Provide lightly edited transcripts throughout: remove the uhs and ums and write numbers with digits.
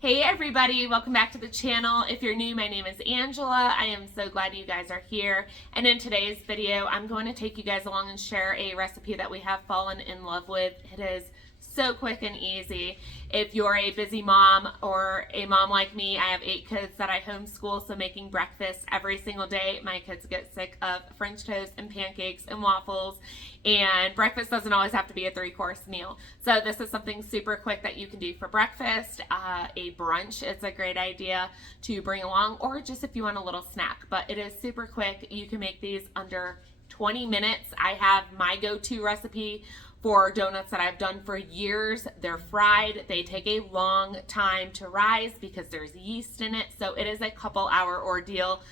Hey everybody, welcome back to the channel. If you're new, my name is Angela. I am so glad you guys are here. And in today's video, I'm going to take you guys along and share a recipe that we have fallen in love with. It is so quick and easy. If you're a busy mom or a mom like me, I have 8 kids that I homeschool, so making breakfast every single day, my kids get sick of French toast and pancakes and waffles, and breakfast doesn't always have to be a 3-course meal. So this is something super quick that you can do for breakfast. A brunch is a great idea to bring along, or just if you want a little snack, but it is super quick. You can make these under 20 minutes. I have my go-to recipe for donuts that I've done for years. They're fried. They take a long time to rise because there's yeast in it. So it is a couple-hour ordeal.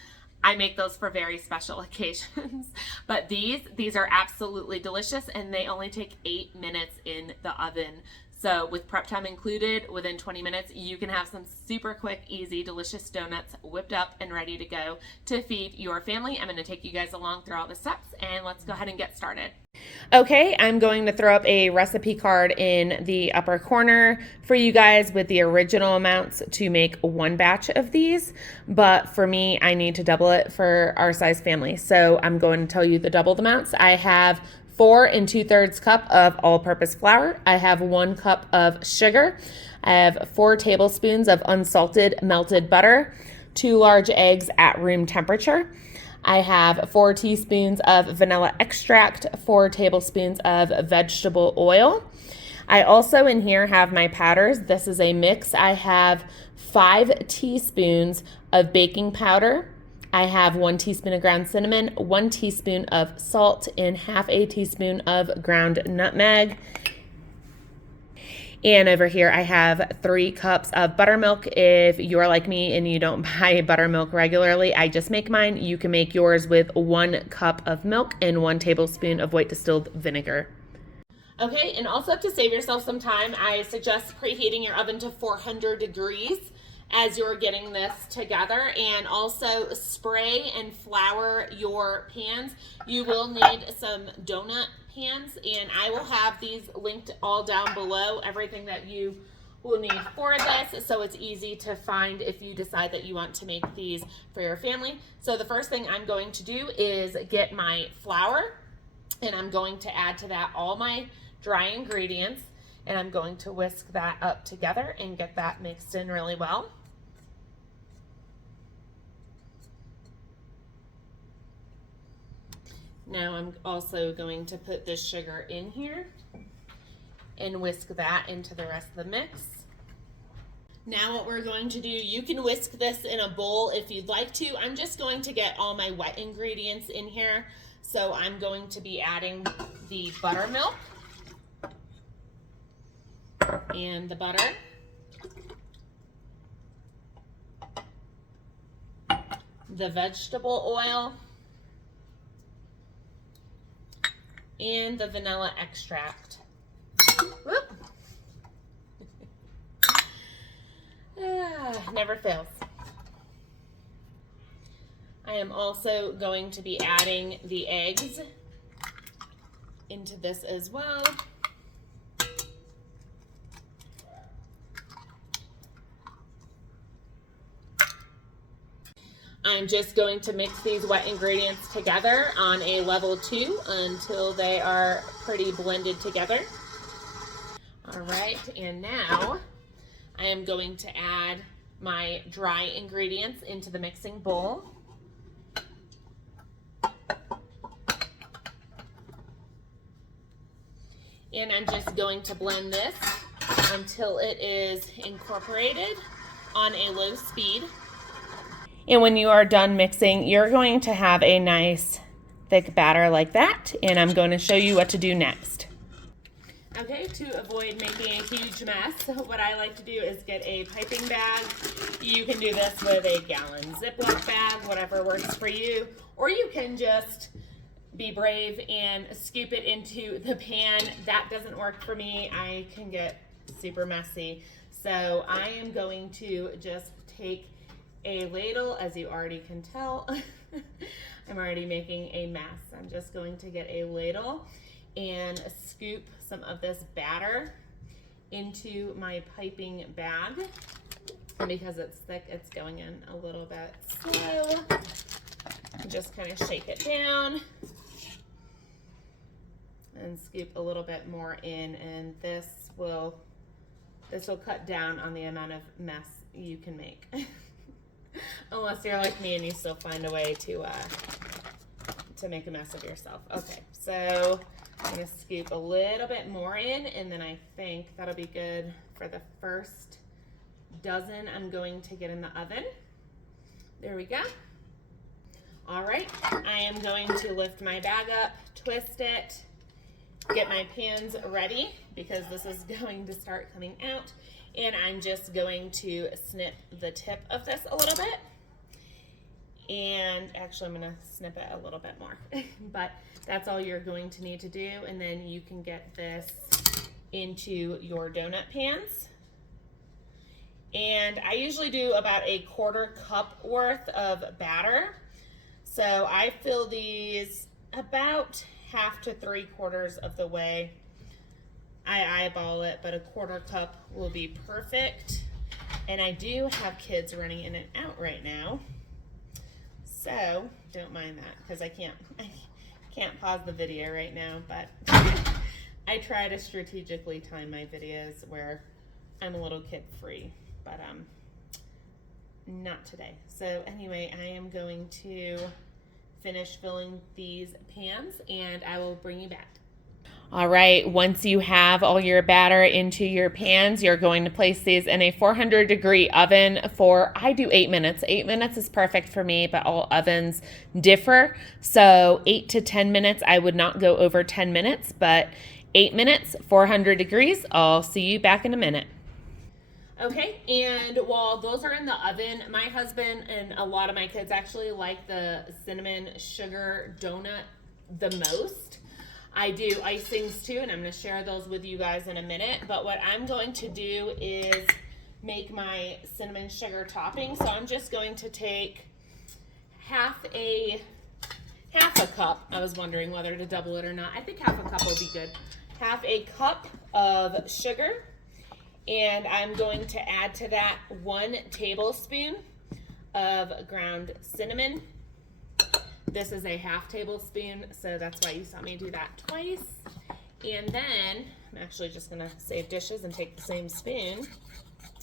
I make those for very special occasions. But these are absolutely delicious, and they only take 8 minutes in the oven. So with prep time included, within 20 minutes, you can have some super quick, easy, delicious donuts whipped up and ready to go to feed your family. I'm going to take you guys along through all the steps, and let's go ahead and get started. Okay, I'm going to throw up a recipe card in the upper corner for you guys with the original amounts to make 1 batch of these. But for me, I need to double it for our size family. So I'm going to tell you the doubled amounts. I have 4 2/3 cup of all-purpose flour. I have 1 cup of sugar. I have 4 tablespoons of unsalted melted butter, 2 large eggs at room temperature. I have 4 teaspoons of vanilla extract, 4 tablespoons of vegetable oil. I also in here have my powders. This is a mix. I have 5 teaspoons of baking powder. I have 1 teaspoon of ground cinnamon, 1 teaspoon of salt, and half a teaspoon of ground nutmeg. And over here I have 3 cups of buttermilk. If you're like me and you don't buy buttermilk regularly, I just make mine. You can make yours with 1 cup of milk and 1 tablespoon of white distilled vinegar. Okay, and also to save yourself some time, I suggest preheating your oven to 400 degrees as you're getting this together, and also spray and flour your pans. You will need some donut pans, and I will have these linked all down below, everything that you will need for this, so it's easy to find if you decide that you want to make these for your family. So the first thing I'm going to do is get my flour, and I'm going to add to that all my dry ingredients, and I'm going to whisk that up together and get that mixed in really well. Now I'm also going to put this sugar in here and whisk that into the rest of the mix. Now what we're going to do, you can whisk this in a bowl if you'd like to. I'm just going to get all my wet ingredients in here. So I'm going to be adding the buttermilk and the butter, the vegetable oil, and the vanilla extract. Whoop. Never fails. I am also going to be adding the eggs into this as well. I'm just going to mix these wet ingredients together on a level 2 until they are pretty blended together. All right, and now I am going to add my dry ingredients into the mixing bowl. And I'm just going to blend this until it is incorporated on a low speed. And when you are done mixing, you're going to have a nice thick batter like that, and I'm going to show you what to do next. Okay, to avoid making a huge mess, what I like to do is get a piping bag. You can do this with a gallon Ziploc bag, whatever works for you, or you can just be brave and scoop it into the pan. That doesn't work for me. I can get super messy. So I am going to just take a ladle, as you already can tell. I'm already making a mess. I'm just going to get a ladle and scoop some of this batter into my piping bag. And because it's thick, it's going in a little bit slow. Just kind of shake it down and scoop a little bit more in, and this will cut down on the amount of mess you can make. Unless you're like me and you still find a way to make a mess of yourself. Okay, so I'm gonna scoop a little bit more in, and then I think that'll be good for the first dozen I'm going to get in the oven. There we go. All right, I am going to lift my bag up, twist it, get my pans ready because this is going to start coming out, and I'm just going to snip the tip of this a little bit. And actually I'm gonna snip it a little bit more, but that's all you're going to need to do, and then you can get this into your donut pans. And I usually do about a 1/4 cup worth of batter. So I fill these about 1/2 to 3/4 of the way. I eyeball it, but a 1/4 cup will be perfect. And I do have kids running in and out right now, so don't mind that because I can't pause the video right now, but I try to strategically time my videos where I'm a little kid free, but not today. So anyway, I am going to finish filling these pans and I will bring you back. All right, once you have all your batter into your pans, you're going to place these in a 400-degree oven for, I do 8 minutes. 8 minutes is perfect for me, but all ovens differ. So 8 to 10 minutes, I would not go over 10 minutes, but 8 minutes, 400 degrees. I'll see you back in a minute. Okay, and while those are in the oven, my husband and a lot of my kids actually like the cinnamon sugar donut the most. I do icings too, and I'm going to share those with you guys in a minute. But what I'm going to do is make my cinnamon sugar topping. So I'm just going to take half a cup. I was wondering whether to double it or not. I think half a cup will be good. Half a cup of sugar. And I'm going to add to that 1 tablespoon of ground cinnamon. This is a 1/2 tablespoon, so that's why you saw me do that twice. And then I'm actually just gonna save dishes and take the same spoon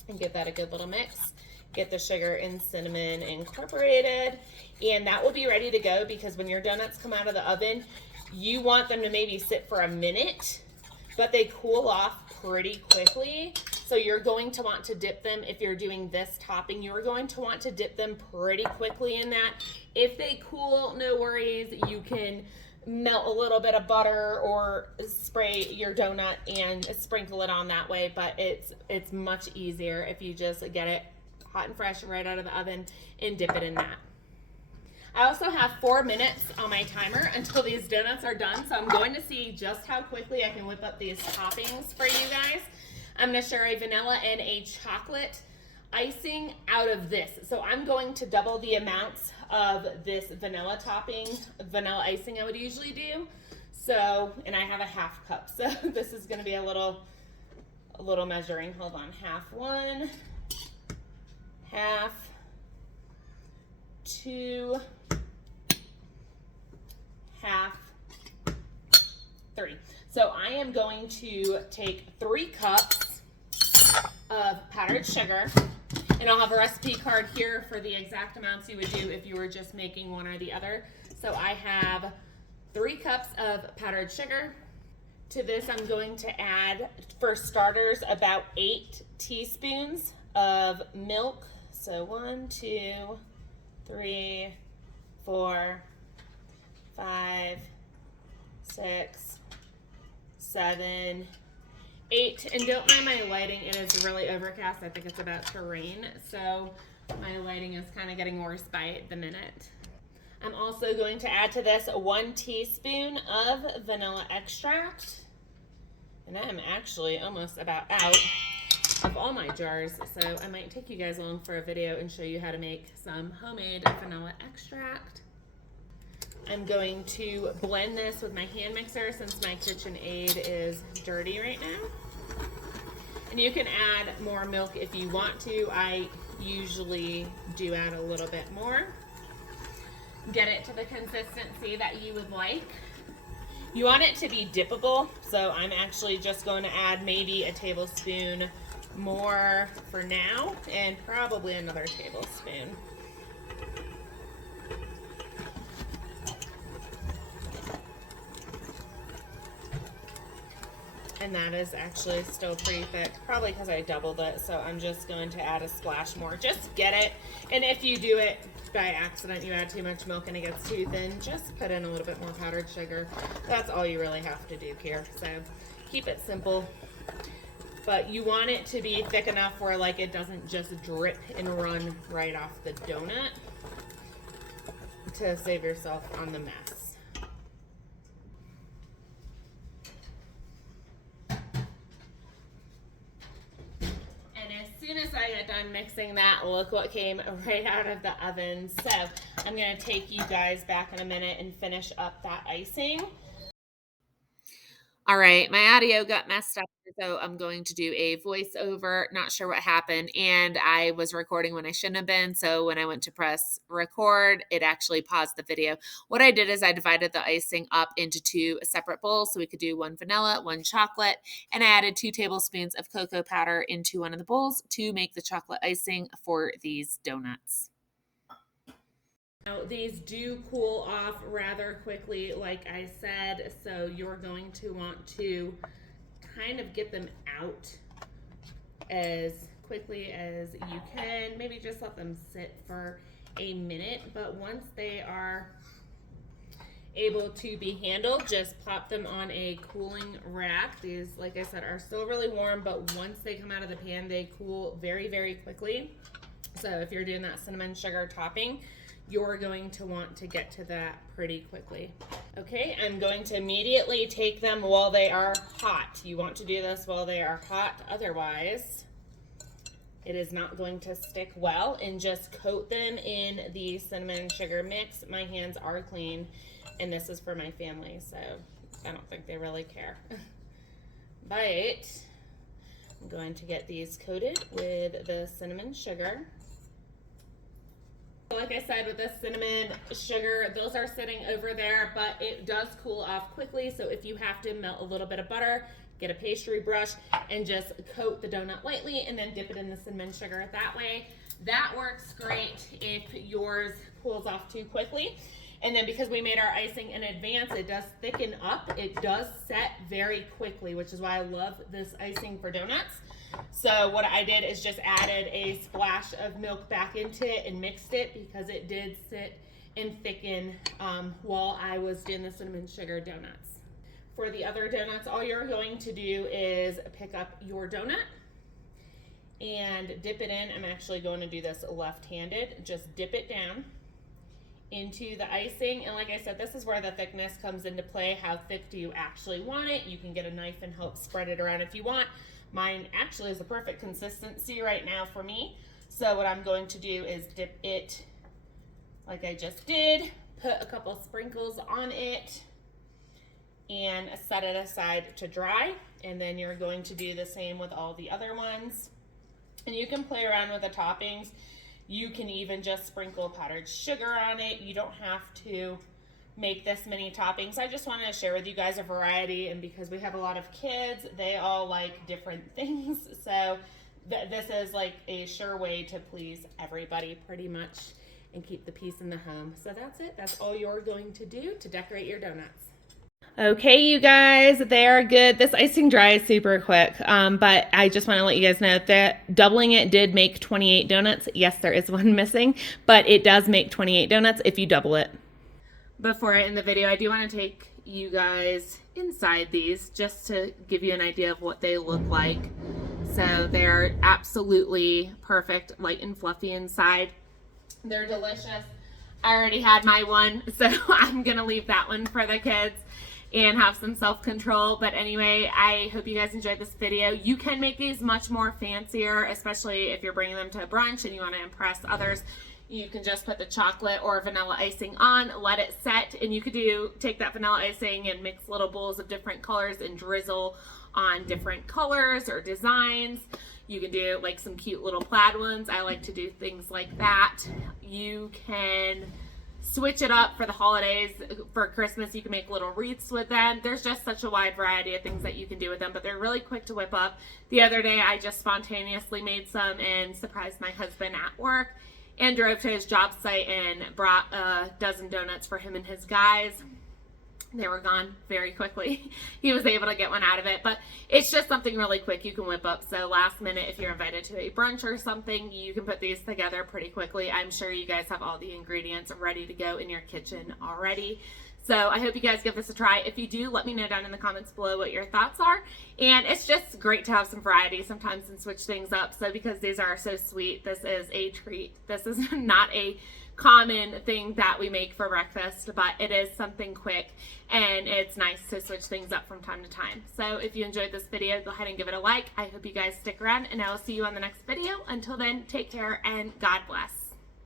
and give that a good little mix. Get the sugar and cinnamon incorporated, and that will be ready to go because when your donuts come out of the oven, you want them to maybe sit for a minute, but they cool off pretty quickly. So you're going to want to dip them, if you're doing this topping, you're going to want to dip them pretty quickly in that. If they cool, no worries. You can melt a little bit of butter or spray your donut and sprinkle it on that way, but it's much easier if you just get it hot and fresh right out of the oven and dip it in that. I also have 4 minutes on my timer until these donuts are done, so I'm going to see just how quickly I can whip up these toppings for you guys. I'm going to share a vanilla and a chocolate icing out of this. So I'm going to double the amounts of this vanilla icing I would usually do. So, and I have a 1/2 cup. So this is going to be a little measuring. Hold on. 1/2, 1/2, 2, 1/2, 3. So I am going to take 3 cups of powdered sugar, and I'll have a recipe card here for the exact amounts you would do if you were just making one or the other. So I have 3 cups of powdered sugar. To this, I'm going to add, for starters, about 8 teaspoons of milk. So 1, 2, 3, 4, 5, 6, 7, 8. And don't mind my lighting, it is really overcast. I think it's about to rain, so my lighting is kind of getting worse by the minute. I'm also going to add to this 1 teaspoon of vanilla extract. And I am actually almost about out of all my jars, so I might take you guys along for a video and show you how to make some homemade vanilla extract. I'm going to blend this with my hand mixer since my KitchenAid is dirty right now. And you can add more milk if you want to. I usually do add a little bit more. Get it to the consistency that you would like. You want it to be dippable, so I'm actually just going to add maybe a tablespoon more for now, and probably another tablespoon. And that is actually still pretty thick, probably because I doubled it, so I'm just going to add a splash more. Just get it, and if you do it by accident, you add too much milk and it gets too thin, just put in a little bit more powdered sugar. That's all you really have to do here, so keep it simple. But you want it to be thick enough where like it doesn't just drip and run right off the donut to save yourself on the mess. And as soon as I got done mixing that, look what came right out of the oven. So I'm gonna take you guys back in a minute and finish up that icing. All right, my audio got messed up, so I'm going to do a voiceover. Not sure what happened, and I was recording when I shouldn't have been, so when I went to press record, it actually paused the video. What I did is I divided the icing up into 2 separate bowls, so we could do 1 vanilla, 1 chocolate, and I added 2 tablespoons of cocoa powder into one of the bowls to make the chocolate icing for these donuts. Now, these do cool off rather quickly, like I said, so you're going to want to kind of get them out as quickly as you can. Maybe just let them sit for a minute, but once they are able to be handled, just pop them on a cooling rack. These, like I said, are still really warm, but once they come out of the pan, they cool very, very quickly. So if you're doing that cinnamon sugar topping, you're going to want to get to that pretty quickly. Okay, I'm going to immediately take them while they are hot. You want to do this while they are hot, otherwise it is not going to stick well. And just coat them in the cinnamon sugar mix. My hands are clean, and this is for my family, so I don't think they really care. But I'm going to get these coated with the cinnamon sugar. Like I said, with the cinnamon sugar, those are sitting over there, but it does cool off quickly. So if you have to melt a little bit of butter, get a pastry brush and just coat the donut lightly and then dip it in the cinnamon sugar that way. That works great if yours cools off too quickly. And then because we made our icing in advance, it does thicken up. It does set very quickly, which is why I love this icing for donuts. So what I did is just added a splash of milk back into it and mixed it because it did sit and thicken while I was doing the cinnamon sugar donuts. For the other donuts, all you're going to do is pick up your donut and dip it in. I'm actually going to do this left-handed. Just dip it down into the icing, and like I said, this is where the thickness comes into play. How thick do you actually want it? You can get a knife and help spread it around if you want. Mine actually is the perfect consistency right now for me. So what I'm going to do is dip it like I just did, put a couple sprinkles on it, and set it aside to dry. And then you're going to do the same with all the other ones. And you can play around with the toppings. You can even just sprinkle powdered sugar on it. You don't have to make this many toppings. I just wanted to share with you guys a variety, and because we have a lot of kids, they all like different things. So this is like a sure way to please everybody pretty much and keep the peace in the home. So that's it. That's all you're going to do to decorate your donuts. Okay, you guys, they are good. This icing dries super quick, but I just want to let you guys know that doubling it did make 28 donuts. Yes, there is one missing, but it does make 28 donuts if you double it. Before I end the video, I do want to take you guys inside these just to give you an idea of what they look like. So they're absolutely perfect, light and fluffy inside. They're delicious. I already had my one, so I'm going to leave that one for the kids and have some self-control. But anyway, I hope you guys enjoyed this video. You can make these much more fancier, especially if you're bringing them to a brunch and you want to impress others. You can just put the chocolate or vanilla icing on, let it set, and you could take that vanilla icing and mix little bowls of different colors and drizzle on different colors or designs. You can do like some cute little plaid ones. I like to do things like that. You can switch it up for the holidays. For Christmas, you can make little wreaths with them. There's just such a wide variety of things that you can do with them, but they're really quick to whip up. The other day, I just spontaneously made some and surprised my husband at work and drove to his job site and brought a dozen donuts for him and his guys. They were gone very quickly. He was able to get one out of it, but it's just something really quick you can whip up. So last minute, if you're invited to a brunch or something, you can put these together pretty quickly. I'm sure you guys have all the ingredients ready to go in your kitchen already. So I hope you guys give this a try. If you do, let me know down in the comments below what your thoughts are. And it's just great to have some variety sometimes and switch things up. So because these are so sweet, this is a treat. This is not a common thing that we make for breakfast, but it is something quick and it's nice to switch things up from time to time. So if you enjoyed this video, go ahead and give it a like. I hope you guys stick around and I will see you on the next video. Until then, take care and God bless.